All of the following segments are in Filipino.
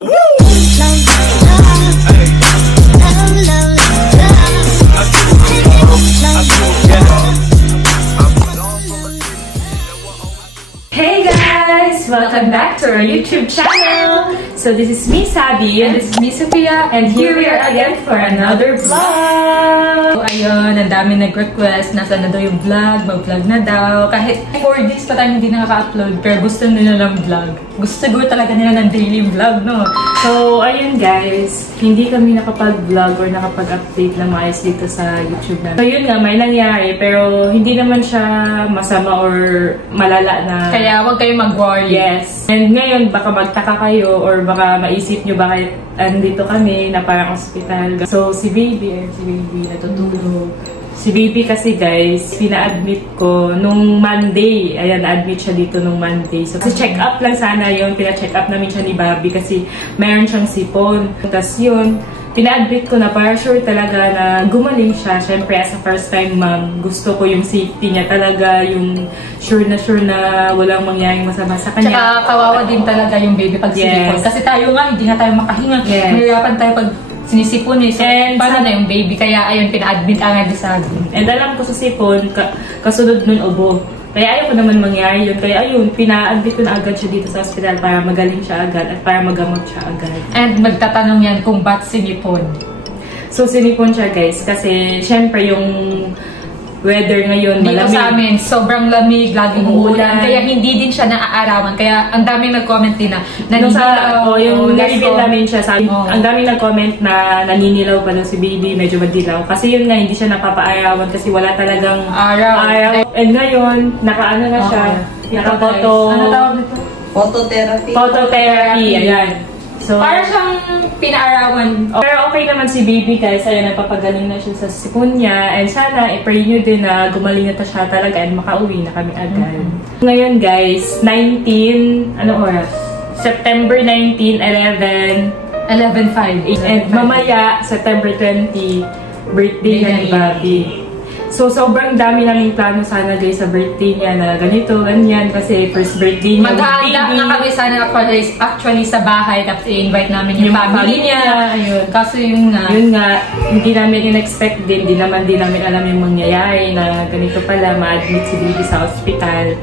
Hey guys! Welcome back to our YouTube channel! So this is me, Sabi, and this is me, Sophia, and here we are again for another vlog! So ayun, ang dami nag-request, nasa na daw yung vlog, mag-vlog na daw. Kahit 4 days pa tayo hindi nakaka-upload, pero gusto nila ng vlog. Gusto siguro talaga nila ng daily vlog, no? So ayun guys, hindi kami nakapag-vlog or nakapag-update na maayos dito sa YouTube namin. So yun nga, may nangyari, pero hindi naman siya masama or malala na. Kaya huwag kayo mag-worry. Yes. And ngayon, baka magtaka kayo or baka maisip nyo bakit andito kami na parang hospital. So si baby natutulog. Si baby kasi guys, pina-admit ko nung Monday. Ayan, na-admit siya dito nung Monday. So kasi check up lang sana yun. Pina-check up namin siya ni Bobby kasi mayroon siyang sipon. Tapos yun, pina-admit ko na para sure talaga na gumaling siya. Siyempre, as a first time mom, gusto ko yung safety niya talaga, yung sure na walang mangyaring masama sa kanya. Tsaka kawawa din talaga yung baby pag silikon. Kasi tayo nga, hindi na tayo makahinga. Mahirapan tayo pag sinisipon eh. So, paano na yung baby? Kaya ayun, pina-admit agad sa akin. And alam ko sa sipon, kasunod nun ubo. Kaya ayaw ko naman mangyari yun. Kaya ayun, pina-admit ko na agad siya dito sa hospital para magaling siya agad at para magamot siya agad. And magtatanong yan kung ba't sinipon? So, sinipon siya guys kasi syempre yung weather ngayon dito malamig. Sa amin, sobrang lamig, laging umuulan. Kaya hindi din siya naaarawan. Kaya ang daming nag-comment din na naninilaw. Yung na-reveal namin siya, sabi, ang daming nag-comment na naninilaw pa lang si baby, medyo madilaw. Kasi yun nga, hindi siya napapaarawan kasi wala talagang araw. And ngayon, nakaano na siya, naka-photo. Ano tawag nito? Phototherapy. Phototherapy, ayan. So, para siyang pinaarawan. Pero okay naman si baby guys. Ayun, nagpapagaling na siya sa sipon niya. And sana, i-pray nyo din na gumaling na siya talaga and makauwi na kami agad. Ngayon guys, 19, ano oras? September 19, 11, 11:05. And mamaya, September 20, birthday niya ni Bobby. So, sobrang dami naming plano sana guys sa birthday niya na ganito, ganyan. Kasi first birthday niya. Maghahanda na kami sana actually sa bahay. Tapos i-invite namin yung family niya. Ayun. Kaso yun nga. Yun nga, hindi namin in-expect din. Hindi namin alam yung mangyayari na ganito pala, ma-admit si baby sa hospital.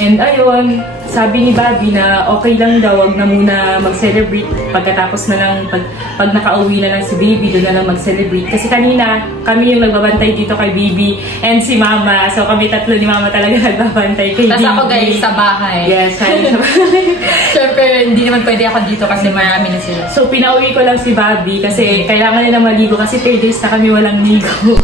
And ayun, sabi ni Bobby na okay lang daw, wag na muna mag-celebrate pagkatapos na lang, pag nakauwi na lang si baby, doon na lang mag-celebrate. Kasi kanina, kami yung nagbabantay dito kay baby and si mama. So kami tatlo ni mama talaga nagbabantay kay baby. Tapos ako guys sa bahay. Yes, sa bahay. Siyempre, hindi naman pwede ako dito kasi marami na sila. So pinauwi ko lang si Bobby kasi kailangan nila maligo kasi 3 days na kami walang ligo.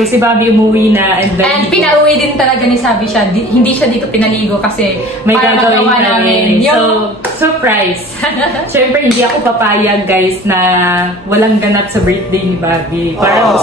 So si Bobby umuwi na and pinauwi din talaga ni Sabi siya. Hindi siya dito pinaligo kasi may gagawin namin. So, surprise! Siyempre, hindi ako papayag guys na walang ganap sa birthday ni Bobby. Parang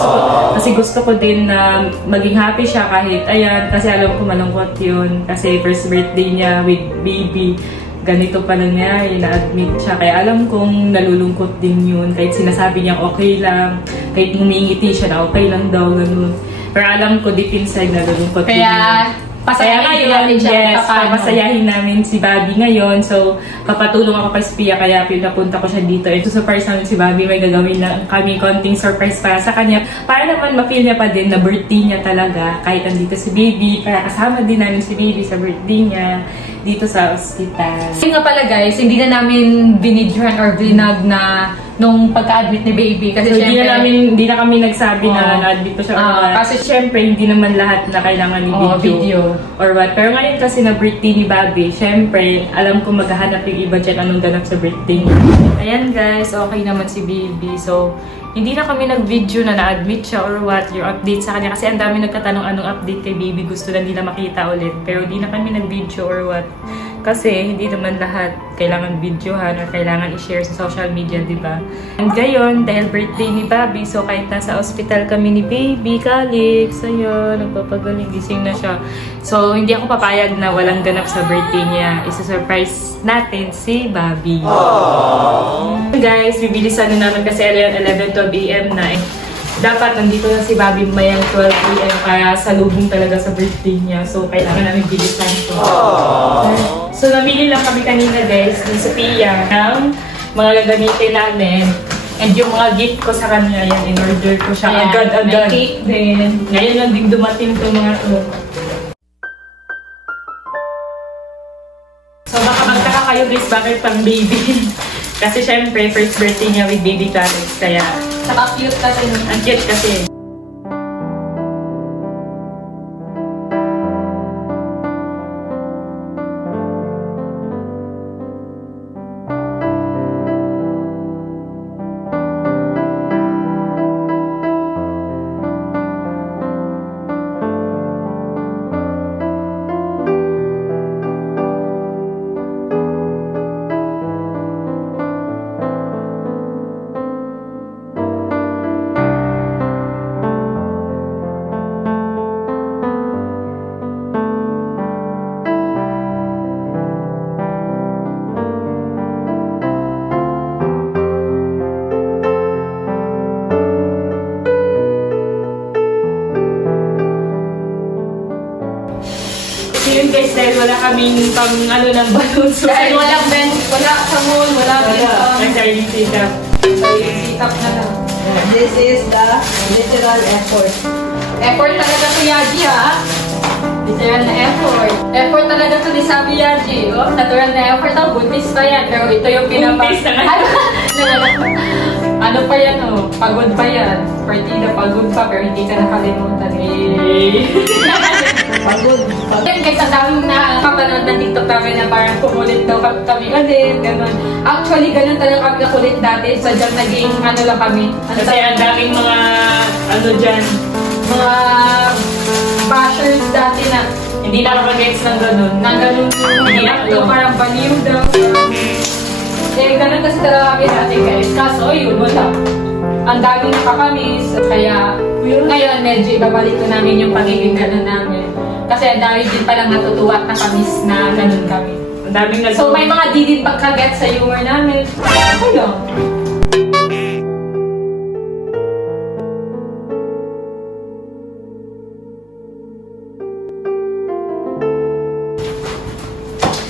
gusto ko din na maging happy siya kahit ayan, kasi alam ko malungkot yun. Kasi first birthday niya with baby, ganito pa nangyari, na-admit siya. Kaya alam kong nalulungkot din yun. Kahit sinasabi niya okay lang, kahit humingiti siya na okay lang daw, ganun. Pero alam ko deep inside nalulungkot din yun. Pasayahin natin siya. Yes, papasayahin namin si Bobby ngayon. So, papatulong ako kay Sophia kaya pinapunta ko siya dito. Ito surprise namin si Bobby. May gagawin na kami konting surprise para sa kanya. Para naman ma-feel niya pa din na birthday niya talaga. Kahit andito si baby. Para kasama din namin si baby sa birthday niya dito sa hospital. Kasi nga pala guys, hindi na namin binidyohan or vlog na nung pagka-admit ni baby. Kasi so, syempre, hindi na kami nagsabi na na-admit pa siya or what. Kasi syempre, hindi naman lahat na kailangan ni video or what. Pero ngayon kasi na birthday ni Bobby, syempre, alam ko maghahanap yung iba dyan anong ganap sa birthday niya. Ayan guys, okay naman si baby. So, hindi na kami nag-video na na-admit siya or what, yung update sa kanya. Kasi ang dami nagkatanong anong update kay baby, gusto lang nila makita ulit. Pero hindi na kami nag-video or what. Kasi hindi naman lahat kailangan videohan or kailangan i-share sa social media, di ba? And gayon, dahil birthday ni Bobby, so kahit nasa hospital kami ni baby, Calix, ayun, nagpapagaling, gising na siya. So, hindi ako papayag na walang ganap sa birthday niya. Isa-surprise natin si Bobby. Guys, bibilisan na namin kasi 11-12 AM na eh. Dapat nandito na si Bobby mayang 12 AM para salubong talaga sa birthday niya. So, kailangan namin bilisan ito. So, namili lang kami kanina guys ni Sophia ng mga gagamitin namin. And yung mga gift ko sa kanya, yan, in-order ko siya agad-agad. May cake din. Ngayon lang din dumating itong mga to. So baka magtaka kayo guys, bakit pang baby? Kasi syempre, first birthday niya with baby carrots, kaya... Saka cute kasi. Ang cute kasi. Yun guys, dahil wala kaming pang ano ng balloon. So, Dahil walang ben, wala sa mall, wala ang sariling sit-up. sit-up na lang. This is the literal effort. Effort talaga to Yaji ha. Literal na effort. Effort talaga to ni Sabi Yaji. Oh, natural na effort daw. Buntis pa yan. Pero ito yung Buntis na nga. Ano pa yan oh. Pagod pa yan. Partida pagod pa pero hindi ka nakalimutan. Pagod. Yan guys, ang daming nakapanood ng TikTok namin na parang kumulit daw kami ulit, gano'n. Actually, gano'n talaga kami nakulit dati. Sadyang naging ano lang kami. Kasi ang daming mga ano dyan. Mga bashers dati na Hindi na mag-ex ng ganun. na gano'n yung parang baliw daw. Eh, gano'n kasi talaga kami dati guys. Kaso, yun, wala. Ang daming nakakamiss. Kaya, ngayon, medyo ibabalik ko namin yung pagiging gano'n namin. Kasi ang dami din palang natutuwa at nakamiss na gano'n kami. Ang daming nag- So, may mga di din pagkaget sa humor namin. Okay lang.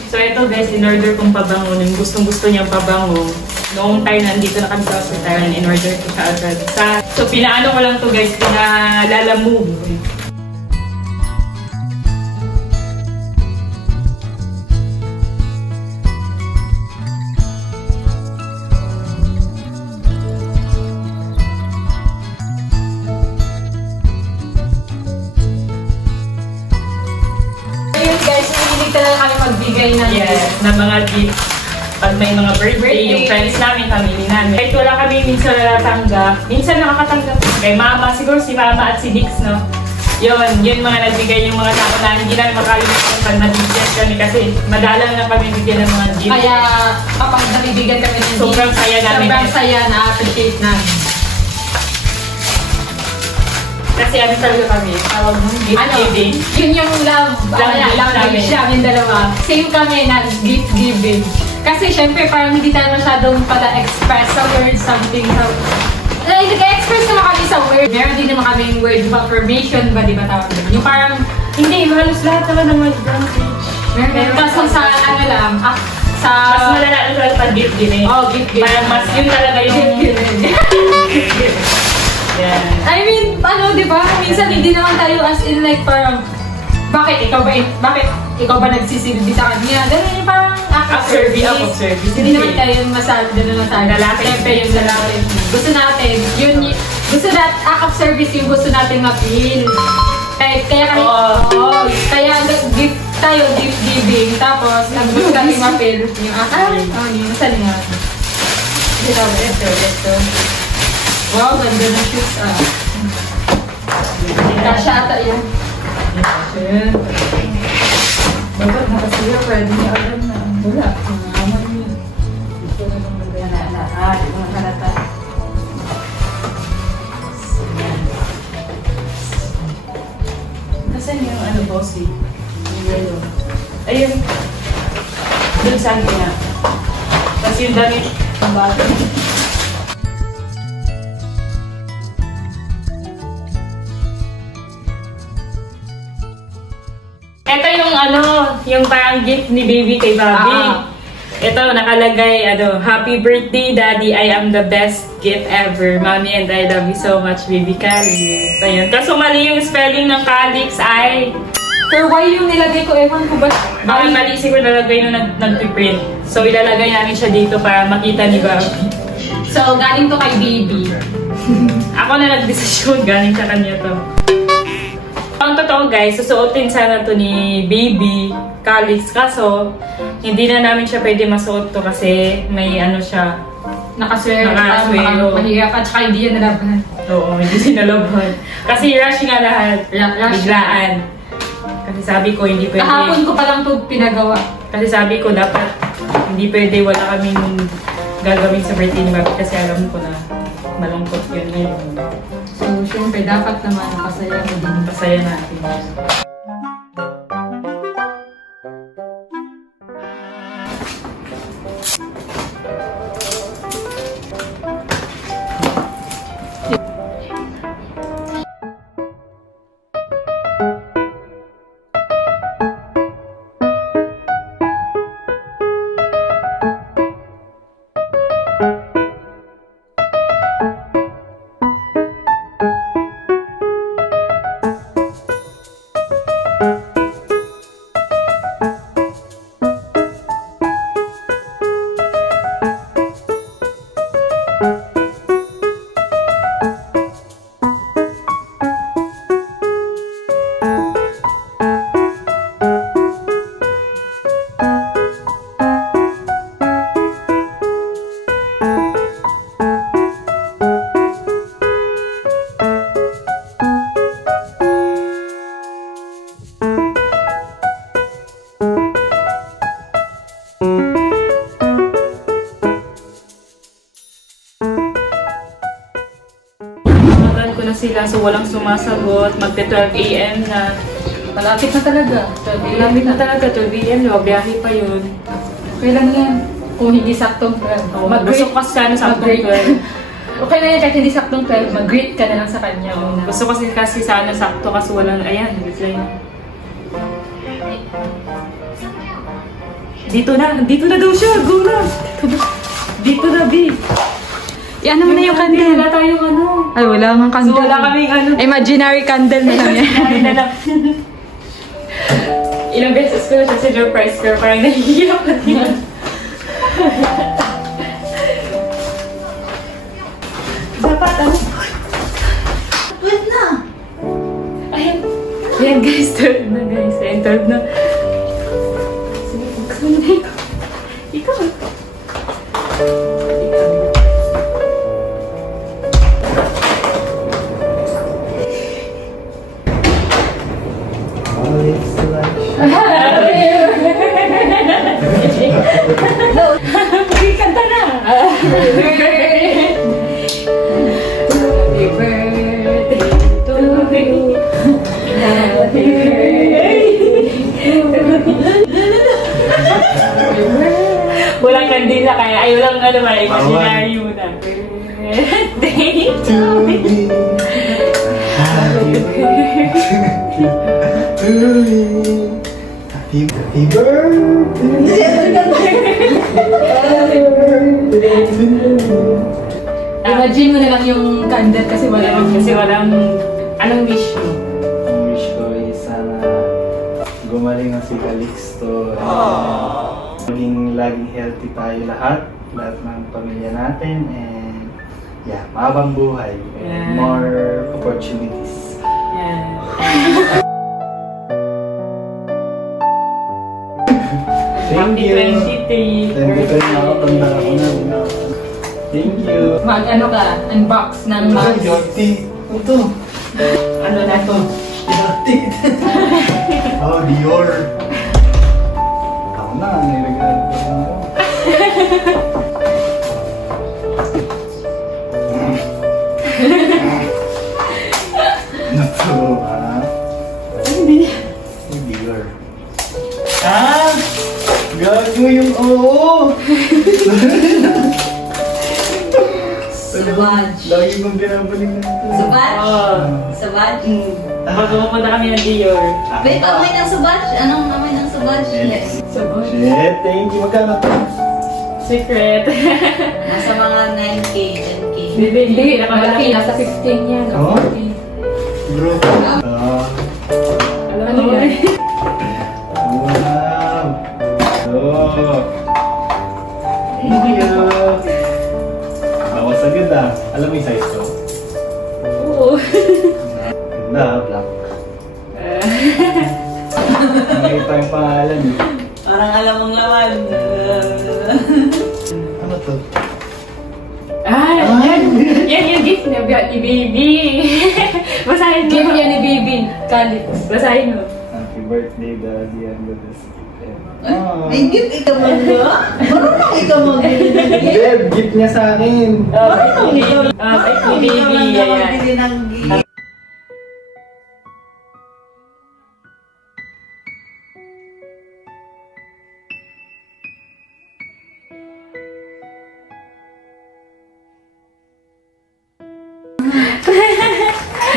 So ito guys, in-order kong pabango. Yung gustong-gusto niyang pabango. Noong time nandito na kami sa hospital, in-order ko siya agad. So pinaano ko lang to guys, pinalalamove. Ayun guys, hindi talaga kami magbigay ng Yes, na mga gift. Pag may mga birthday, yung friends namin, family namin. Kahit wala kami minsan natatanggap, minsan nakakatanggap. Kay mama, siguro si mama at si Dix, no? Yun mga nagbigay yung mga tao na hindi namin makalimutan pag nabigyan kami kasi madalang na kami bigyan ng mga gift. Kaya kapag nabibigyan kami ng Sobrang saya namin. sobrang saya na appreciate namin. Kasi ano talaga kami, tawag mo, gift Ano? giving. Yun yung love Language namin. siya, yung dalawa. Same kami na gift giving. Kasi syempre parang hindi tayo masyadong pala express sa words something. Nag-express naman kami sa word. Meron din naman kami yung word of affirmation ba, di ba tawag naman? Yung parang, Hindi, halos lahat naman ng word language. meron kaso sa ano lang, sa... Mas malala na talaga pag gift din eh. Oh, gift giving. Parang mas yun talaga yung... Yan. I mean, ano, di ba? Minsan hindi naman tayo as in like parang, bakit ikaw ba nagsisilbi sa kanya? Ganun yung parang act of service. Act of service. Hindi naman tayo masabi, ganun masabi. Lalaki. Siyempre yung lalaki. Gusto natin, gusto natin, act of service yung gusto natin ma-feel. Kaya kaya gift tayo, gift giving. Tapos, gusto natin ma-feel yung act of service. Yung masali nga. Ito. Wow, ganda ng shoes Kasha ata yan. Yan. Dapat nakasiya, pwede niya alam na. Wala. Aman niya. Ito na lang maganda. Di mo makalata. Nasaan yung ano, bossy? Yung yellow. Ayun. Doon saan kaya? Tapos yung damit. Ang bago. Ito yung ano, yung parang gift ni baby kay Bobby. Ito, nakalagay, Happy birthday, Daddy. I am the best gift ever. Mommy and I love you so much, baby Calix. Ayun. Kaso mali yung spelling ng Calix ay... Pero why yung nilagay ko? Ewan ko ba? Mali siguro nalagay yung nag-print. So, ilalagay namin siya dito para makita ni Bobby. So, galing to kay baby. Ako na nag-desisyon, galing sa kanya to. Ang totoo guys, susuotin sana to ni baby Calix. Kaso, hindi na namin siya pwede masuot to kasi may siya. Nakaswero. Mahirap at saka hindi yan nalaban. Oo, hindi sinalaban. Kasi rush nga lahat. Biglaan. Kasi sabi ko, hindi pwede. Kahapon ko pa lang to pinagawa. Kasi sabi ko, dapat hindi pwede wala kaming gagawin sa birthday ni Bobby kasi alam ko na malungkot yun ngayon. So, syempre, dapat naman pasaya mo din. Pasaya natin. Sila, so walang sumasagot, magte-12 AM na. Malapit na talaga. Malapit na talaga, 12 AM, biyahe pa yun. Okay lang yan. Kung hindi saktong 12. Oh, gusto ko kasi sana saktong 12. Okay na yan kahit hindi saktong 12, mag-greet ka na lang sa kanya. Gusto ko kasi sana sakto kasi walang, ayan, reply na. Dito na daw siya, go na! Dito na, B. Yan naman na yung candle. Wala tayong Ay, wala nga candle. So, wala kaming Imaginary candle na lang yan. Imaginary na lang. Ilang beses ko na siya surprise pero parang nahihiyak na din. Dapat Wait na! Ayan guys, 12 na guys. Ayan, 12 na. Sige, buksan mo na ikaw. Ikaw. Kanta na! Happy birthday to you. Happy birthday. Walang kandila kaya ay walang imaginary muna. Birthday to me. Happy birthday to me. Happy birthday. Imagine mo na lang yung candle kasi walang anong wish mo? Ang wish ko is sana gumaling ang si Calixto. Laging healthy tayo lahat ng pamilya natin, and mahabang buhay and more opportunities. Thank you. Happy 23. Nakakatanda ako na. Thank you. Mag-ano ka, unbox ng mags. Yorty. Ito. Ano na to? Yorty. Oh, Dior. Ako na, nilagyan ko na ako. Ano to, ha? Hindi. Dior. Gago yung oo! Savage. Lagi mong binabalik na ito. Savage? Oo. Savage? Magpupunta kami ng Dior. Wait, amoy ng savage? Anong amoy ng savage? Yes. Shit, thank you. Magkano to? Secret. Nasa mga 9K, 10K. Hindi, nakalaki. Nasa 15 yan. Oo? Bro. Alam mo yan. Wow! Oh! Thank you! Bawas agad ah. Alam mo yung size ko? Oo. Ganda ah, black. Nakita yung pangalan eh. Parang alam mong laman. Ano to? Yan yung gift niya ni Baby. Basahin mo. Gift yan ni Baby. Kalit. Basahin mo. Happy birthday, Daddy, and the best. May gift ikaw mag-gift? Marunong ikaw mag-gift? Dad, gift niya sa akin. Marunong ikaw Ni Baby. Ayan. magbili ng gift.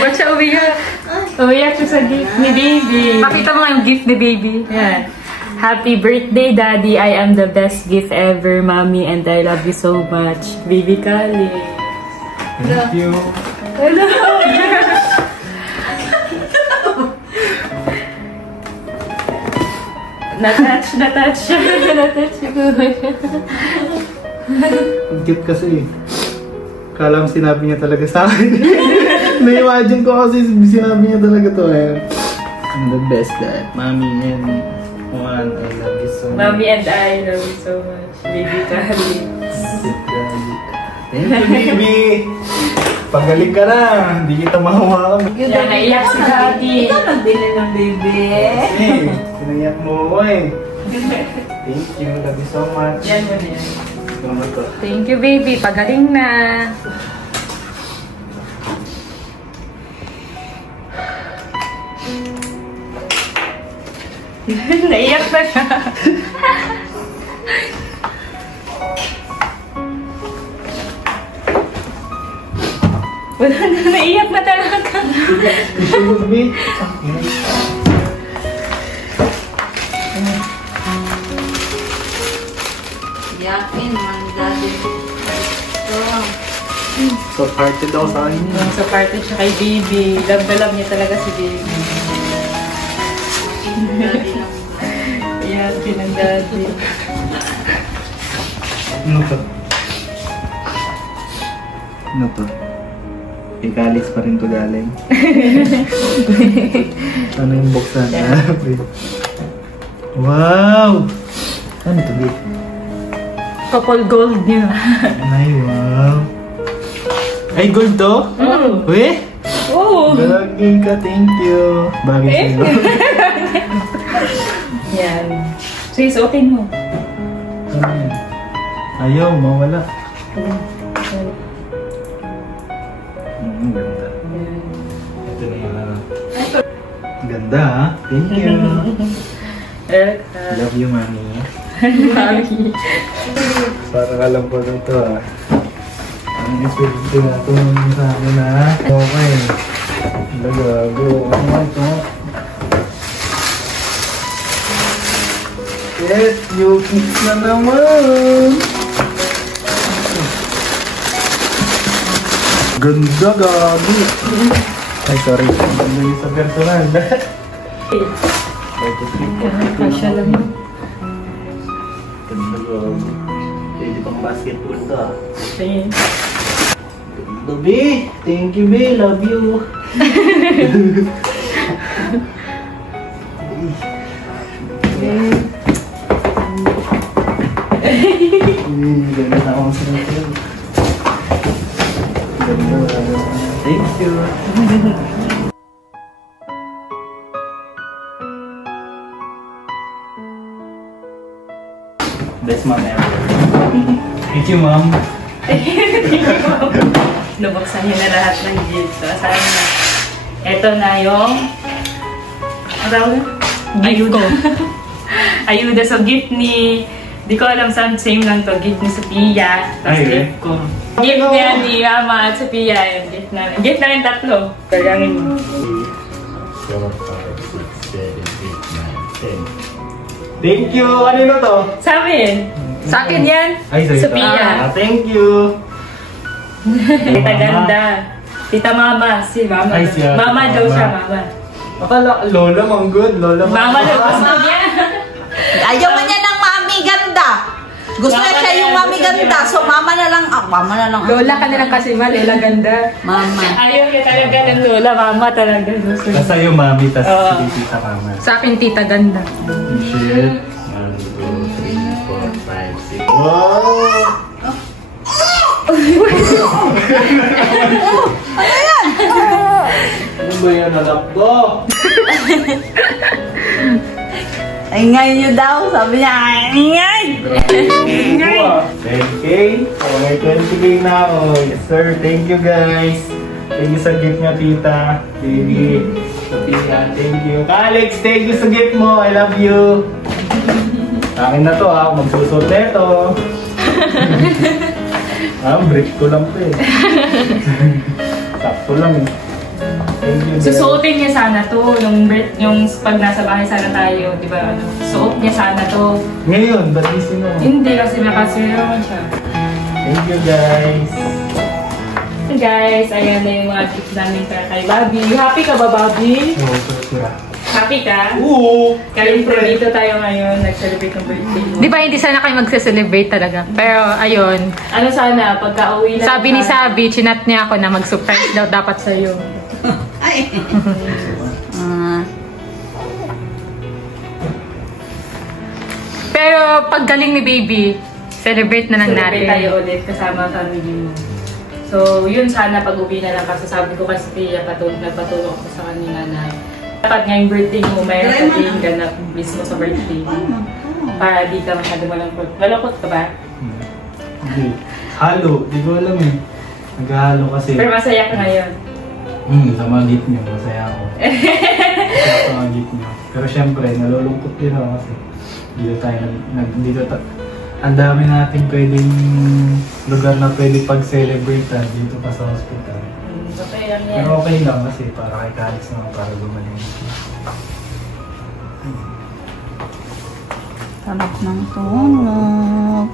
Ba't siya umiyak? Umiyak siya sa gift ni Baby. Pakita mo nga yung gift ni Baby. Yan. Happy birthday, Daddy. I am the best gift ever, Mommy, and I love you so much. Baby Kali. Thank you. Hello. Na-touch siya. Na-touch ko. Ang cute kasi. Kala mo sinabi niya talaga sa akin. Na-imagine ko kasi sinabi niya talaga to eh. I'm the best dad. Mommy and Juan, I love you so much. Mommy and I love you so much. Baby Kali. Thank you, baby! Pagaling ka na! Hindi kita mahawakan. Yan, naiyak si Daddy. Ikaw nagbili ng baby. Eh, pinayak mo ako eh. Thank you, love you so much. Yan mo na yan. Ano to? Thank you, baby. Pagaling na. Naiyak na siya. Wala na, naiyak na talaga. Tulog, babe. Yakin, man dati. So, party daw sa kanya. Sa party siya kay Baby. Love na love niya talaga si Baby. Daddy lang. Ayan, pinang Daddy. Ano to? Ano to? Kay Calix pa rin to galing. Ano yung buksan? Wow! Ano to, babe? Couple gold niya. Ay, wow! Ay, gold to? Oo. Uy! Oo. Lagi ka, thank you. Bagay sa'yo. Yan. Sige, suotin mo. Ano yan? Ayaw, mawala. Ganda. Ito na yung ganda ha? Thank you. Love you, mami. Mami. Parang alam ko na ito ha. Ang espiritu na ito sa akin ha. Okay. Lagago. Ano ito? Yes, yung kiss na naman. Ganda, gabi. Ay, sorry. Ganda yung sa personal. Kasya lang yun. Ganda, gabi. Pwede pang basketball to ah. Sige. Ganda, B. Thank you, B. Love you. Ganda na akong sinunod. Thank you. Best mom ever. Thank you, mom. Nabuksan niyo na lahat ng gifts. So, saan na? Ito na yung... Ano tawag na? Ayuda. Ayuda. So, gift ni... Di ko alam saan, same lang to. Gift ni Sophia. Tapos Ay, gift ko. Gift niya ni Mama at Sophia. Yung gift namin. Gift namin tatlo. Kagangin mo. 4, 5, 6, 7, 8, 9, 10. Thank you! Ano na to? Sa amin. Sa akin yan. Ay, sa'yo. Sophia. Thank you. Tita ganda. Tita Mama. Si Mama. Ay, siya. Mama daw siya, Mama. Akala, Lola mang good. Lola mang Mama daw gusto niya. Ayaw man niya ng mami ganda. Gusto niya siya yung mami ganda. So mama na lang. Mama na lang. Lola ka na lang kasi ma. Lola ganda. Mama. Ayaw niya talaga ng Lola. Mama talaga. Gusto niya. Nasa iyo, mami, tas Oo. si tita mama. Sa akin, Tita ganda. Shit. 1, 2, 3, 4, 5, 6. Wow! Ano ba yan, anak ko? Ingay niyo daw. Sabi niya, ingay. Grabe po 10K? Okay, 20K na ako. Yes sir, thank you guys. Thank you sa gift niyo, tita. Baby. Sophia, thank you. Alex, thank you sa gift mo. I love you. Akin na to ha, magsusot na ito. Break ko lang to eh. Sakto lang eh. Thank you guys. Susuotin niya sana to. Yung pag nasa bahay sana tayo. Di ba ano? Suot niya sana to. Ngayon, ba't di sino? Hindi kasi nakasirawan siya. Thank you guys. Guys, ayan na yung mga tips namin para kay Bobby. Happy ka ba, Bobby? Oo, sura. Happy ka? Oo! Kasi dito tayo ngayon, nag-celebrate ng birthday mo. Di ba hindi sana kayo magse-celebrate talaga? Pero ayun, Ano sana, pagka-uwi na sabi ni Sabi, chinat niya ako na mag-surprise daw dapat sa'yo. Ay. Pero pag galing ni Baby, celebrate na lang Celebrate natin. tayo ulit kasama ang family mo. So, yun sana pag-uwi na lang kasi sabi ko kasi nagpatulong ako sa kanila na dapat ngayong birthday mo, mayroon ka din ganap mismo sa birthday. Para di ka masyado malungkot. Malungkot ka ba? Hindi. Halo. Di ko alam eh. Naghahalo kasi. Pero masaya ka ngayon. Sa mga gift niyo, masaya ako. Masaya sa mga gift niyo. Pero syempre, nalulungkot din ako kasi dito tayo, ang dami nating pwedeng lugar na pwede pag-celebrate dito pa sa hospital. Okay lang yan. Pero okay lang kasi para kay Calix naman para gumaling. Sarap ng tunog.